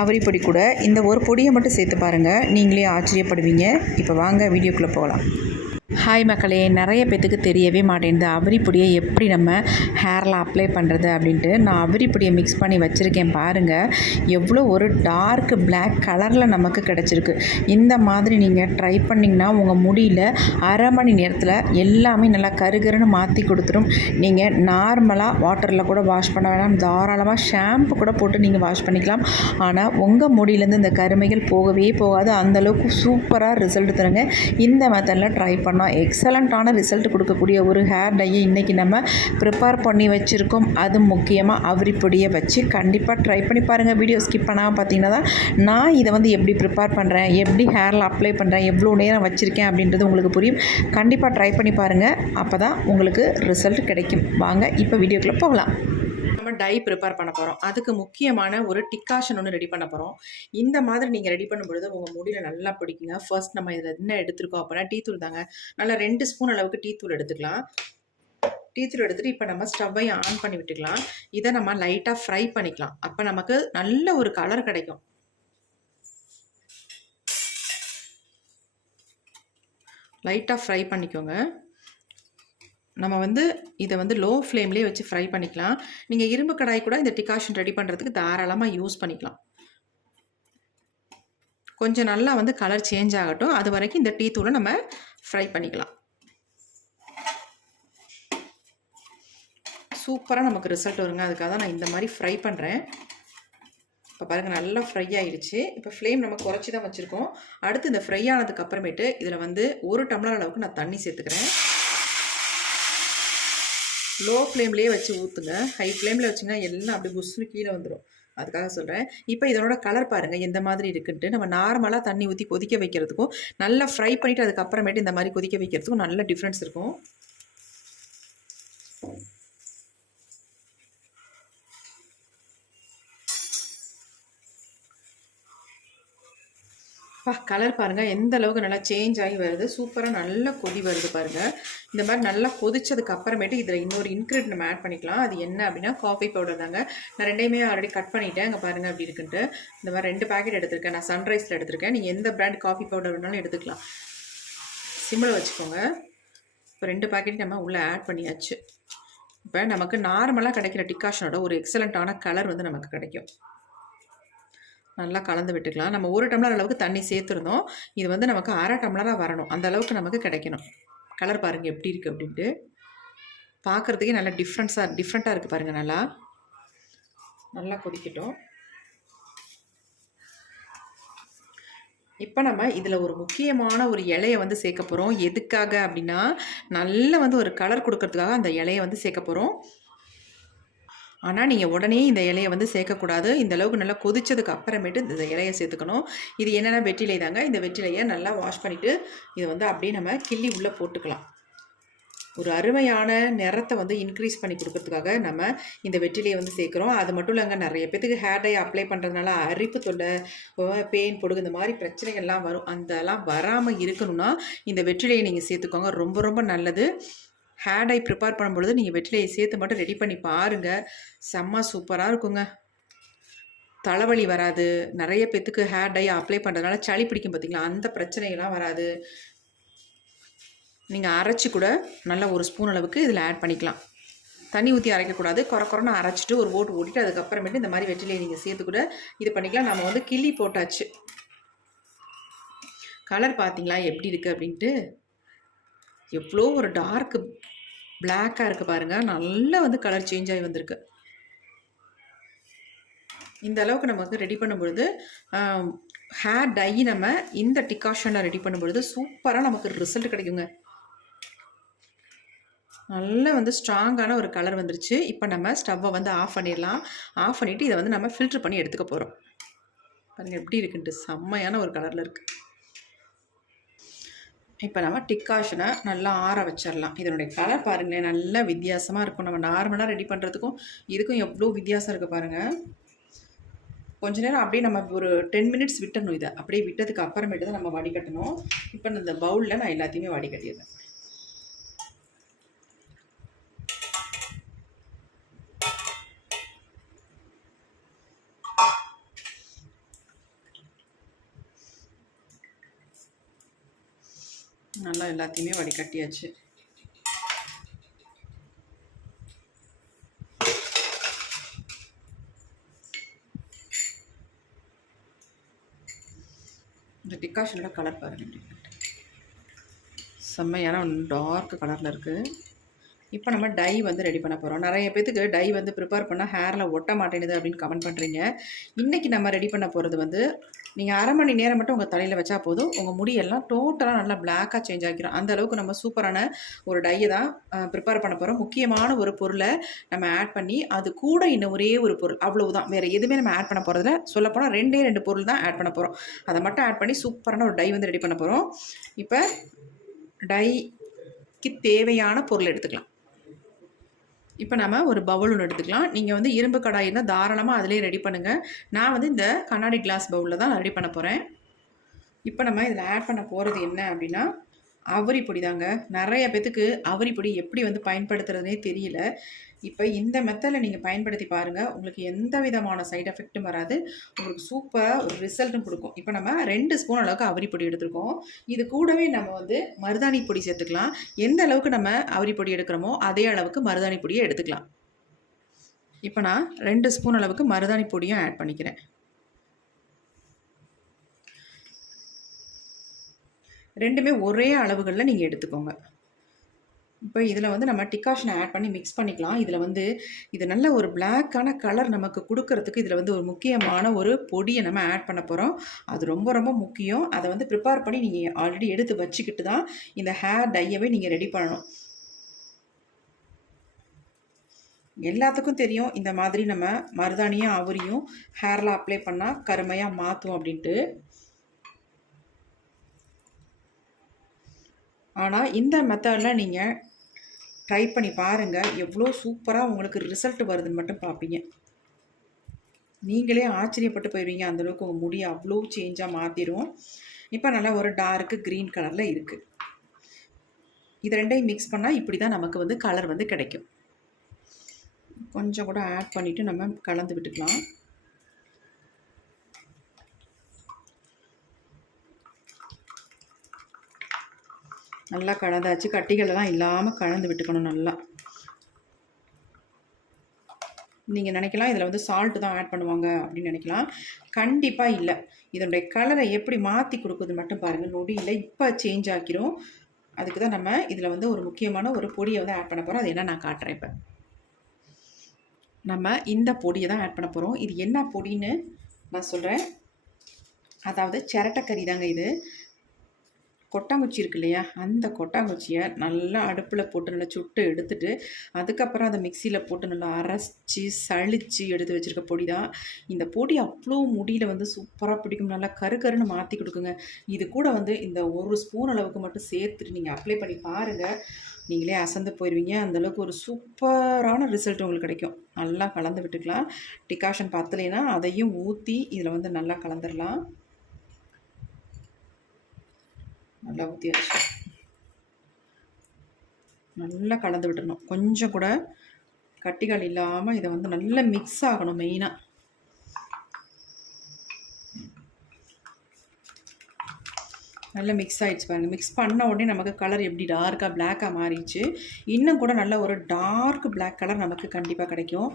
அவரி பொடி கூட இந்த ஒரு பொடியை மட்டும் சேர்த்து பாருங்கள், நீங்களே ஆச்சரியப்படுவீங்க. இப்போ வாங்க வீடியோக்குள்ளே போகலாம். ஹாய் மக்களே, நிறைய பேத்துக்கு தெரியவே மாட்டேங்குது அவரி பொடியை எப்படி நம்ம ஹேரில் அப்ளை பண்ணுறது அப்படின்ட்டு. நான் அவரி பொடியை மிக்ஸ் பண்ணி வச்சுருக்கேன் பாருங்கள். எவ்வளோ ஒரு டார்க் பிளாக் கலரில் நமக்கு கிடச்சிருக்கு. இந்த மாதிரி நீங்கள் ட்ரை பண்ணிங்கன்னா உங்கள் முடியில் அரை மணி நேரத்தில் எல்லாமே நல்லா கருகருன்னு மாற்றி கொடுத்துரும். நீங்கள் நார்மலாக வாட்டரில் கூட வாஷ் பண்ண வேணாம், தாராளமாக ஷாம்பு கூட போட்டு நீங்கள் வாஷ் பண்ணிக்கலாம். ஆனால் உங்கள் முடியிலேருந்து இந்த கருமைகள் போகவே போகாது. அந்தளவுக்கு சூப்பராக ரிசல்ட் தருங்க. இந்த மெத்தடில் ட்ரை பண்ணோம். எக்ஸலண்ட்டான ரிசல்ட் கொடுக்கக்கூடிய ஒரு ஹேர் டையை இன்றைக்கி நம்ம ப்ரிப்பேர் பண்ணி வச்சுருக்கோம். அது முக்கியமாக அவரி பொடியை வச்சு கண்டிப்பாக ட்ரை பண்ணி பாருங்கள். வீடியோ ஸ்கிப் பண்ணாமல் பார்த்தீங்கன்னா தான் நான் இதை எப்படி ப்ரிப்பேர் பண்ணுறேன், எப்படி ஹேரில் அப்ளை பண்ணுறேன், எவ்வளோ நேரம் வச்சுருக்கேன் அப்படின்றது உங்களுக்கு புரியும். கண்டிப்பாக ட்ரை பண்ணி பாருங்கள், அப்போ தான் உங்களுக்கு ரிசல்ட் கிடைக்கும். வாங்க இப்போ வீடியோக்குள்ளே போகலாம். நம்ம டை ப்ரிப்பேர் பண்ண போகிறோம். அதுக்கு முக்கியமான ஒரு டிக்காஷன் ஒன்று ரெடி பண்ண போகிறோம். இந்த மாதிரி நீங்கள் ரெடி பண்ணும்பொழுது உங்கள் முடியில் நல்லா பிடிக்குங்க. ஃபர்ஸ்ட் நம்ம இதில் என்ன எடுத்துருக்கோம் அப்படின்னா டீ தூள் தாங்க. நல்லா 2 ஸ்பூன் அளவுக்கு டீ தூள் எடுத்துக்கலாம். டீ தூள் எடுத்துகிட்டு இப்போ நம்ம ஸ்டவ்வை ஆன் பண்ணி விட்டுக்கலாம். இதை நம்ம லைட்டாக ஃப்ரை பண்ணிக்கலாம். அப்போ நமக்கு நல்ல ஒரு கலர் கிடைக்கும். லைட்டாக ஃப்ரை பண்ணிக்கோங்க. நம்ம இதை லோ ஃப்ளேம்லேயே வச்சு ஃப்ரை பண்ணிக்கலாம். நீங்கள் இரும்பு கடாய் கூட இந்த டிகாஷன் ரெடி பண்ணுறதுக்கு தாராளமாக யூஸ் பண்ணிக்கலாம். கொஞ்சம் நல்லா கலர் சேஞ்ச் ஆகட்டும். அது வரைக்கும் இந்த டீ தூளை நம்ம ஃப்ரை பண்ணிக்கலாம். சூப்பராக நமக்கு ரிசல்ட் வருங்க. அதுக்காக தான் நான் இந்த மாதிரி ஃப்ரை பண்ணுறேன். இப்போ பாருங்கள், நல்லா ஃப்ரை ஆகிடுச்சு. இப்போ ஃப்ளேம் நம்ம குறைச்சி தான் வச்சுருக்கோம். அடுத்து இந்த ஃப்ரை ஆனதுக்கு அப்புறமேட்டு இதில் 1 டம்ளர் அளவுக்கு நான் தண்ணி சேர்த்துக்கிறேன். லோ ஃப்ளேம்லேயே வச்சு ஊற்றுங்க. ஹை ஃப்ளேமில் வச்சிங்கன்னா எல்லாம் அப்படியே புஷ்னு கீழே வந்துடும். அதுக்காக சொல்கிறேன். இப்போ இதனோட கலர் பாருங்கள் எந்த மாதிரி இருக்குன்ட்டு. நம்ம நார்மலாக தண்ணி ஊற்றி கொதிக்க வைக்கிறதுக்கும் நல்லா ஃப்ரை பண்ணிவிட்டு அதுக்கப்புறமேட்டு இந்த மாதிரி கொதிக்க வைக்கிறதுக்கும் நல்ல டிஃப்ரென்ஸ் இருக்கும். கலர் பாருங்கள் எந்த அளவுக்கு நல்லா சேஞ்ச் ஆகி வருது. சூப்பராக நல்லா கொதி வருது பாருங்கள். இந்த மாதிரி நல்லா கொதிச்சதுக்கு அப்புறமேட்டு இதில் இன்னொரு இன்க்ரீடியன்ட் நம்ம ஆட் பண்ணிக்கலாம். அது என்ன அப்படின்னா காஃபி பவுடர் தாங்க. நான் ரெண்டையுமே ஆல்ரெடி கட் பண்ணிட்டேன். இங்கே பாருங்கள் அப்படி இருக்குன்ட்டு. இந்த மாதிரி 2 பேக்கெட் எடுத்திருக்கேன். நான் சன்ரைஸில் எடுத்திருக்கேன். நீங்கள் எந்த பிராண்ட் காஃபி பவுடர் வேணாலும் எடுத்துக்கலாம். சிம்மில் வச்சுக்கோங்க. இப்போ 2 பேக்கெட் நம்ம உள்ளே ஆட் பண்ணியாச்சு. இப்போ நமக்கு நார்மலாக கிடைக்கிற டிகாஷனோட ஒரு எக்ஸலண்ட்டான கலர் நமக்கு கிடைக்கும். நல்லா கலந்து விட்டுக்கலாம். நம்ம 1 டம்ளர் அளவுக்கு தண்ணி சேர்த்துருந்தோம். இது நமக்கு அரை டம்ளராக வரணும். அந்த அளவுக்கு நமக்கு கிடைக்கணும். கலர் பாருங்கள் எப்படி இருக்குது அப்படின்ட்டு. பார்க்குறதுக்கே நல்லா டிஃப்ரெண்ட்டாக இருக்குது பாருங்கள். நல்லா கொதிக்கட்டும். இப்போ நம்ம இதில் ஒரு முக்கியமான ஒரு இலையை சேர்க்க போகிறோம். எதுக்காக அப்படின்னா நல்ல ஒரு கலர் கொடுக்கறதுக்காக அந்த இலையை சேர்க்க போகிறோம். ஆனால் நீங்கள் உடனே இந்த இலையை சேர்க்கக்கூடாது. இந்த அளவுக்கு நல்லா கொதிச்சதுக்கு அப்புறமேட்டு இந்த இலையை சேர்த்துக்கணும். இது என்னென்னா வெற்றிலை தாங்க. இந்த வெற்றிலையை நல்லா வாஷ் பண்ணிவிட்டு இதை அப்படியே நம்ம கிள்ளி உள்ளே போட்டுக்கலாம். ஒரு அருமையான நிறத்தை இன்க்ரீஸ் பண்ணி கொடுக்கறதுக்காக நம்ம இந்த வெற்றிலையை சேர்க்குறோம். அது மட்டும் இல்லைங்க, நிறைய பேத்துக்கு ஹேர் டை அப்ளை பண்ணுறதுனால அரிப்பு தொல்லை, பெயின் பொடுகு இந்த மாதிரி பிரச்சனைகள்லாம் வரும். அதெல்லாம் வராமல் இருக்கணும்னா இந்த வெற்றிலையை நீங்கள் சேர்த்துக்கோங்க. ரொம்ப ரொம்ப நல்லது. ஹேர் டை ப்ரிப்பேர் பண்ணும்பொழுது நீங்கள் வெற்றிலையை சேர்த்து மட்டும் ரெடி பண்ணி பாருங்கள். செம்ம சூப்பராக இருக்குங்க. தலைவலி வராது. நிறைய பேத்துக்கு ஹேர் டை அப்ளை பண்ணுறதுனால சளி பிடிக்கும் பார்த்திங்களா, அந்த பிரச்சனைகள்லாம் வராது. நீங்கள் அரைச்சி கூட நல்லா 1 ஸ்பூன் அளவுக்கு இதில் ஆட் பண்ணிக்கலாம். தண்ணி ஊற்றி அரைக்கக்கூடாது. குறைன்னு அரைச்சிட்டு ஒரு ஓட்டு ஓட்டிட்டு அதுக்கப்புறமேட்டு இந்த மாதிரி வெற்றிலையை நீங்கள் சேர்த்து கூட இது பண்ணிக்கலாம். நம்ம கிள்ளி போட்டாச்சு. கலர் பார்த்தீங்களா எப்படி இருக்குது அப்படின்ட்டு. எவ்வளோ ஒரு டார்க் பிளாக்காக இருக்குது பாருங்கள். நல்லா கலர் சேஞ்ச் ஆகி வந்திருக்கு. இந்த அளவுக்கு நமக்கு ரெடி பண்ணும்பொழுது ஹேர் டை நம்ம இந்த டிகாஷனை ரெடி பண்ணும்பொழுது சூப்பராக நமக்கு ரிசல்ட் கிடைக்குங்க. நல்லா ஸ்ட்ராங்கான ஒரு கலர் வந்துருச்சு. இப்போ நம்ம ஸ்டவ்வை ஆஃப் பண்ணிடலாம். ஆஃப் பண்ணிவிட்டு இதை நம்ம ஃபில்ட்ரு பண்ணி எடுத்துக்க போகிறோம். பாருங்கள் எப்படி இருக்குன்ட்டு. செம்மையான ஒரு கலரில் இருக்குது. இப்போ நம்ம டிக்காஷனை நல்லா ஆற வச்சிடலாம். இதனுடைய கலர் பாருங்களேன், நல்லா வித்தியாசமாக இருக்கும். நம்ம நார்மலாக ரெடி பண்ணுறதுக்கும் இதுக்கும் எவ்வளோ வித்தியாசம் இருக்குது பாருங்கள். கொஞ்ச நேரம் அப்படியே நம்ம ஒரு 10 மினிட்ஸ் விட்டணும். இதை அப்படியே விட்டதுக்கு அப்புறமேட்டு தான் நம்ம வடிகட்டணும். இப்போ இந்த பவுலில் நான் எல்லாத்தையுமே வடிகட்டிடுறேன். நல்லா எல்லாத்தையுமே வடிகட்டியாச்சு. இந்த டிகாஷனோட கலர் பாருங்கள், செம்மையான டார்க் கலரில் இருக்குது. இப்போ நம்ம டை வந்து ரெடி பண்ண போகிறோம். நிறைய பேத்துக்கு டை வந்து ப்ரிப்பேர் பண்ணால் ஹேரில் ஒட்ட மாட்டேங்குது அப்படின்னு கமெண்ட் பண்ணுறீங்க. இன்றைக்கி நம்ம ரெடி பண்ண போகிறது வந்து நீங்கள் அரை மணி நேரம் மட்டும் உங்கள் தலையில் வச்சா போதும், உங்கள் முடியெல்லாம் டோட்டலாக நல்லா பிளாக்காக சேஞ்ச் ஆகிக்கிறோம். அந்த அளவுக்கு நம்ம சூப்பரான ஒரு டையை தான் ப்ரிப்பேர் பண்ண போகிறோம். முக்கியமான ஒரு பொருளை நம்ம ஆட் பண்ணி அது கூட இன்னும் ஒரே ஒரு பொருள், அவ்வளவுதான். வேறு எதுவுமே நம்ம ஆட் பண்ண போகிறதில்ல. சொல்லப்போனால் 2 பொருள் தான் ஆட் பண்ண போகிறோம். அதை மட்டும் ஆட் பண்ணி சூப்பரான ஒரு டை வந்து ரெடி பண்ண போகிறோம். இப்போ டைக்கு தேவையான பொருள் எடுத்துக்கலாம். இப்போ நம்ம ஒரு பவுல் ஒன்று எடுத்துக்கலாம். நீங்கள் வந்து இரும்பு கடாய் இருந்தால் தாராளமாக அதிலே ரெடி பண்ணுங்கள். நான் வந்து இந்த கண்ணாடி கிளாஸ் பவுலில் தான் ரெடி பண்ண போகிறேன். இப்போ நம்ம இதில் ஆட் பண்ண போகிறது என்ன அப்படின்னா அவரி பொடி தாங்க. நிறைய பேத்துக்கு அவரி பொடி எப்படி வந்து பயன்படுத்துறதுனே தெரியல. இப்போ இந்த மெத்தடில் நீங்கள் பயன்படுத்தி பாருங்கள். உங்களுக்கு எந்த விதமான சைடு எஃபெக்ட்டும் வராது. உங்களுக்கு சூப்பராக ஒரு ரிசல்ட்டும் கொடுக்கும். இப்போ நம்ம 2 ஸ்பூன் அளவுக்கு அவரி பொடி எடுத்துருக்கோம். இது கூடவே நம்ம வந்து மருதாணி பொடி சேர்த்துக்கலாம். எந்த அளவுக்கு நம்ம அவரி பொடி எடுக்கிறோமோ அதே அளவுக்கு மருதாணி பொடியை எடுத்துக்கலாம். இப்போ நான் 2 ஸ்பூன் அளவுக்கு மருதாணி பொடியும் ஆட் பண்ணிக்கிறேன். 2மே ஒரே அளவுகளில் நீங்கள் எடுத்துக்கோங்க. இப்போ இதில் வந்து நம்ம டிகாஷனை ஆட் பண்ணி மிக்ஸ் பண்ணிக்கலாம். இதில் வந்து இது நல்ல ஒரு பிளாக்கான கலர் நமக்கு கொடுக்கறதுக்கு இதில் வந்து ஒரு முக்கியமான ஒரு பொடியை நம்ம ஆட் பண்ண போகிறோம். அது ரொம்ப ரொம்ப முக்கியம். அதை வந்து ப்ரிப்பேர் பண்ணி நீங்கள் ஆல்ரெடி எடுத்து வச்சுக்கிட்டு தான் இந்த ஹேர் டையவே நீங்கள் ரெடி பண்ணணும். எல்லாத்துக்கும் தெரியும் இந்த மாதிரி நம்ம மருதாணியும் அவரியும் ஹேரில் அப்ளை பண்ணால் கருமையாக மாற்றும் அப்படின்ட்டு. ஆனால் இந்த மெத்தடில் நீங்கள் ட்ரை பண்ணி பாருங்கள். எவ்வளோ சூப்பராக உங்களுக்கு ரிசல்ட் வருதுன்னு மட்டும் பார்ப்பீங்க. நீங்களே ஆச்சரியப்பட்டு போயிடுவீங்க. அந்தளவுக்கு உங்கள் முடியை அவ்வளோ சேஞ்சாக மாற்றிடும். இப்போ நல்லா ஒரு டார்க்கு க்ரீன் கலரில் இருக்குது. இது 2ஐயும் மிக்ஸ் பண்ணால் இப்படி தான் நமக்கு வந்து கலர் வந்து கிடைக்கும். கொஞ்சம் கூட ஆட் பண்ணிவிட்டு நம்ம கலந்து விட்டுக்கலாம். நல்லா கலந்தாச்சு. கட்டிகளெல்லாம் இல்லாமல் கலந்து விட்டுக்கணும் நல்லா. நீங்கள் நினைக்கலாம் இதில் வந்து சால்ட்டு தான் ஆட் பண்ணுவாங்க அப்படின்னு நினைக்கலாம். கண்டிப்பாக இல்லை. இதனுடைய கலரை எப்படி மாற்றி கொடுக்குது மட்டும் பாருங்கள். நொடியில் இப்போ சேஞ்ச் ஆக்கிரும். அதுக்கு தான் நம்ம இதில் வந்து ஒரு முக்கியமான ஒரு பொடியை வந்து ஆட் பண்ண போகிறோம். அது என்ன நான் காட்டுறேன். இப்போ நம்ம இந்த பொடியை தான் ஆட் பண்ண போகிறோம். இது என்ன பொடின்னு நான் சொல்கிறேன். அதாவது சிரட்டைக்கறி தாங்க இது. கொட்டாங்குச்சி இருக்கு இல்லையா, அந்த கொட்டாங்குச்சியை நல்லா அடுப்பில் போட்டு நல்லா சுட்டு எடுத்துட்டு அதுக்கப்புறம் அதை மிக்சியில் போட்டு நல்லா அரைச்சி சளிச்சு எடுத்து வச்சுருக்க பொடி தான். இந்த பொடி அவ்வளோ முடியில் வந்து சூப்பராக பிடிக்கும். நல்லா கருன்னு மாற்றி கொடுக்குங்க. இது கூட வந்து இந்த 1 ஸ்பூன் அளவுக்கு மட்டும் சேர்த்துட்டு நீங்கள் அப்ளை பண்ணி பாருங்கள். நீங்களே அசந்து போயிடுவீங்க. அந்தளவுக்கு ஒரு சூப்பரான ரிசல்ட் உங்களுக்கு கிடைக்கும். நல்லா கலந்து விட்டுக்கலாம். டிகாஷன் பத்தலைன்னா அதையும் ஊற்றி இதில் வந்து நல்லா கலந்துடலாம். நல்லா ஊற்றி வச்சு நல்லா கலந்து விட்டுறணும். கொஞ்சம் கூட கட்டிகள் இல்லாமல் இதை வந்து நல்லா மிக்ஸ் ஆகணும். மெயினாக நல்லா மிக்ஸ் ஆகிடுச்சு பாருங்கள். மிக்ஸ் பண்ண உடனே நமக்கு கலர் எப்படி டார்க்காக பிளாக்காக மாறிடுச்சு. இன்னும் கூட நல்ல ஒரு டார்க் பிளாக் கலர் நமக்கு கண்டிப்பாக கிடைக்கும்.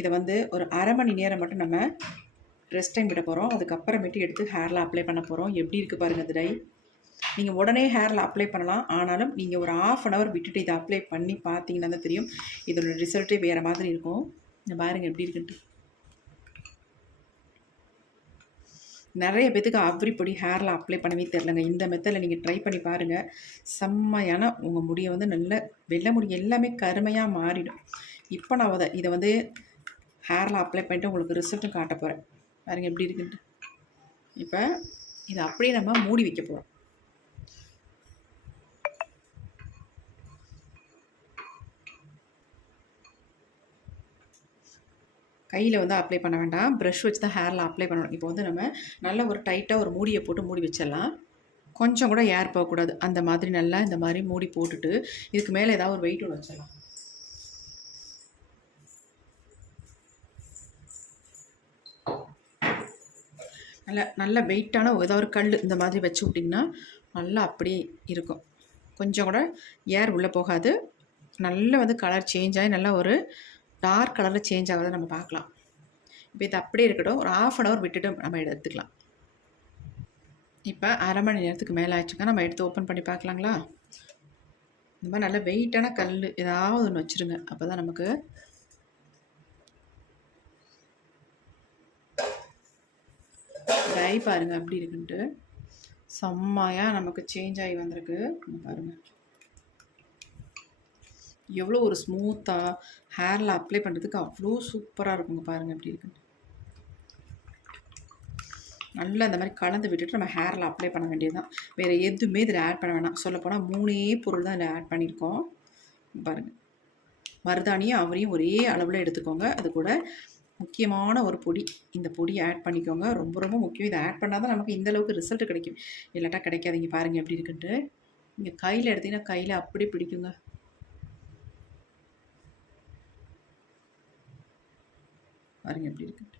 இதை வந்து ஒரு அரை மணி நேரம் மட்டும் நம்ம ரெஸ்ட் டைம் விட போகிறோம். அதுக்கப்புறமேட்டு எடுத்து ஹேரில் அப்ளை பண்ண போகிறோம். எப்படி இருக்குது பாருங்கள் இந்த டை. நீங்கள் உடனே ஹேரில் அப்ளை பண்ணலாம். ஆனாலும் நீங்கள் ஒரு 1/2 hour விட்டுட்டு இதை அப்ளை பண்ணி பார்த்தீங்கன்னா தான் தெரியும் இதோட ரிசல்ட்டே வேறு மாதிரி இருக்கும். இந்த பாருங்கள் எப்படி இருக்குன்ட்டு. நிறைய பேத்துக்கு அவரி பொடி ஹேரில் அப்ளை பண்ணவே தெரிலங்க. இந்த மெத்தடில் நீங்கள் ட்ரை பண்ணி பாருங்கள். செம்மையான உங்கள் முடியை வந்து நல்ல வெள்ளை முடி எல்லாமே கருமையாக மாறிடும். இப்போ நான் இதை வந்து ஹேரில் அப்ளை பண்ணிட்டு உங்களுக்கு ரிசல்ட்டும் காட்ட போகிறேன். பாருங்கள் எப்படி இருக்குன்ட்டு. இப்போ இதை அப்படியே நம்ம மூடி வைக்க போகிறோம். கையில் வந்து அப்ளை பண்ண வேண்டாம். ப்ரஷ் வச்சு தான் ஹேரில் அப்ளை பண்ணணும். இப்போ வந்து நம்ம நல்ல ஒரு டைட்டாக ஒரு மூடியை போட்டு மூடி வச்சிடலாம். கொஞ்சம் கூட ஏர் போகக்கூடாது. அந்த மாதிரி நல்லா இந்த மாதிரி மூடி போட்டுட்டு இதுக்கு மேலே ஏதாவது ஒரு வெயிட் ஒன்று வச்சிடலாம். நல்ல வெயிட்டான ஏதாவது ஒரு கல் இந்த மாதிரி வச்சு விட்டிங்கன்னா நல்லா அப்படியே இருக்கும். கொஞ்சம் கூட ஏர் உள்ளே போகாது. நல்லா வந்து கலர் சேஞ்ச் ஆகி நல்லா ஒரு டார்க் கலரில் சேஞ்ச் ஆகிறத நம்ம பார்க்கலாம். இப்போ இது அப்படியே இருக்கட்டும். ஒரு 1/2 hour விட்டுட்டு நம்ம எடுத்துக்கலாம். இப்போ அரை மணி நேரத்துக்கு மேலே ஆயிடுச்சுங்க. நம்ம எடுத்து ஓப்பன் பண்ணி பார்க்கலாங்களா? இந்த மாதிரி நல்ல வெயிட்டான கல் ஏதாவது ஒன்று வச்சுருங்க. அப்போ தான் நமக்கு டை பாருங்கள் அப்படி இருக்குன்ட்டு செம்மையாக நமக்கு சேஞ்ச் ஆகி வந்திருக்கு. பாருங்கள் எவ்வளோ ஒரு ஸ்மூத்தாக ஹேரில் அப்ளை பண்ணுறதுக்கு அவ்வளோ சூப்பராக இருக்குங்க. பாருங்கள் எப்படி இருக்குன்னு. நல்லா இந்த மாதிரி கலந்து விட்டுட்டு நம்ம ஹேரில் அப்ளை பண்ண வேண்டியது தான். வேறு எதுவுமே இதில் ஆட் பண்ண வேணாம். சொல்லப்போனால் 3 பொருள் தான் இதில் ஆட் பண்ணியிருக்கோம். பாருங்கள் மருதாணியும் அவரையும் ஒரே அளவில் எடுத்துக்கோங்க. அது கூட முக்கியமான ஒரு பொடி, இந்த பொடி ஆட் பண்ணிக்கோங்க. ரொம்ப ரொம்ப முக்கியம். இதை ஆட் பண்ணால் தான் நமக்கு இந்தளவுக்கு ரிசல்ட் கிடைக்கும். இல்லாட்டா கிடைக்காதீங்க. பாருங்கள் எப்படி இருக்குன்ட்டு. நீங்கள் கையில் எடுத்திங்கன்னா கையில் அப்படி பிடிக்குங்க. பாருங்கள் எப்படி இருக்குன்ட்டு.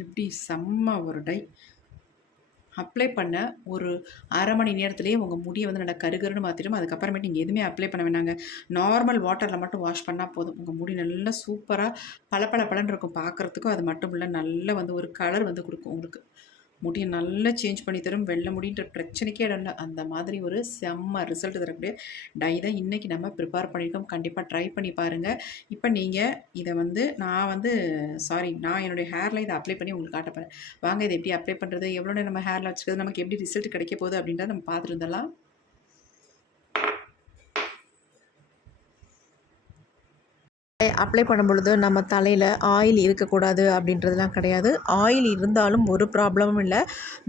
எப்படி செம்ம ஒரு டை. அப்ளை பண்ண ஒரு அரை மணி நேரத்துலேயே உங்கள் முடியை வந்து நல்லா கருகருன்னு மாற்றிடும். அதுக்கப்புறமேட்டு நீங்கள் எதுவுமே அப்ளை பண்ண வேணாங்க. நார்மல் வாட்டரில் மட்டும் வாஷ் பண்ணால் போதும். உங்கள் முடி நல்லா சூப்பராக பளபளன்னு இருக்கும் பார்க்குறதுக்கும். அது மட்டும் இல்லை நல்ல வந்து ஒரு கலர் வந்து கொடுக்கும். உங்களுக்கு முடியை நல்லா சேஞ்ச் பண்ணி தரும். வெள்ளை முடின்ற பிரச்சனைக்கே இடம் இல்லை. அந்த மாதிரி ஒரு செம்ம ரிசல்ட் தரக்கூடிய டை தான் இன்றைக்கி நம்ம ப்ரிப்பேர் பண்ணியிருக்கோம். கண்டிப்பாக ட்ரை பண்ணி பாருங்கள். இப்போ நீங்கள் இதை வந்து நான் என்னுடைய ஹேரில் இதை அப்ளை பண்ணி உங்களுக்கு காட்ட போகிறேன். வாங்க இதை எப்படி அப்ளை பண்ணுறது, எவ்வளோ நேரம் நம்ம ஹேரில் வச்சுக்கிறது, நமக்கு எப்படி ரிசல்ட் கிடைக்க போகுது அப்படின்றத நம்ம பார்த்துட்டு இருந்தலாம். அப்ளை பண்ணும் பொழுது நம்ம தலையில் ஆயில் இருக்கக்கூடாது அப்படின்றதுலாம் கிடையாது. ஆயில் இருந்தாலும் ஒரு ப்ராப்ளமும் இல்லை.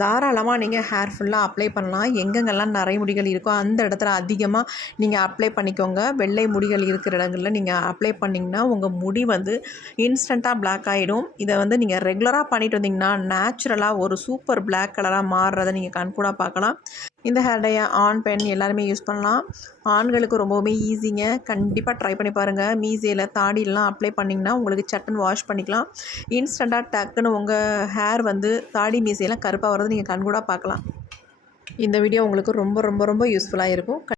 தாராளமாக நீங்கள் ஹேர் ஃபுல்லாக அப்ளை பண்ணலாம். எங்கெங்கெல்லாம் நிறைய முடிகள் இருக்கோ அந்த இடத்துல அதிகமாக நீங்கள் அப்ளை பண்ணிக்கோங்க. வெள்ளை முடிகள் இருக்கிற இடங்களில் நீங்கள் அப்ளை பண்ணிங்கன்னா உங்கள் முடி வந்து இன்ஸ்டண்ட்டாக பிளாக் ஆகிடும். இதை வந்து நீங்கள் ரெகுலராக பண்ணிட்டு வந்தீங்கன்னா நேச்சுரலாக ஒரு சூப்பர் பிளாக் கலராக மாறுறதை நீங்கள் கண்கூடாக பார்க்கலாம். இந்த ஹேர் டையை ஆண் பெண் எல்லாருமே யூஸ் பண்ணலாம். ஆண்களுக்கு ரொம்பவுமே ஈஸிங்க. கண்டிப்பாக ட்ரை பண்ணி பாருங்கள். மீசையில் தாடியெல்லாம் அப்ளை பண்ணிங்கன்னா உங்களுக்கு சட்டுன்னு வாஷ் பண்ணிக்கலாம். இன்ஸ்டண்ட்டாக டக்குன்னு உங்கள் ஹேர் வந்து தாடி மீசையெல்லாம் கருப்பாக வர்றது நீங்கள் கண்கூடாக பார்க்கலாம். இந்த வீடியோ உங்களுக்கு ரொம்ப ரொம்ப ரொம்ப யூஸ்ஃபுல்லாக இருக்கும்.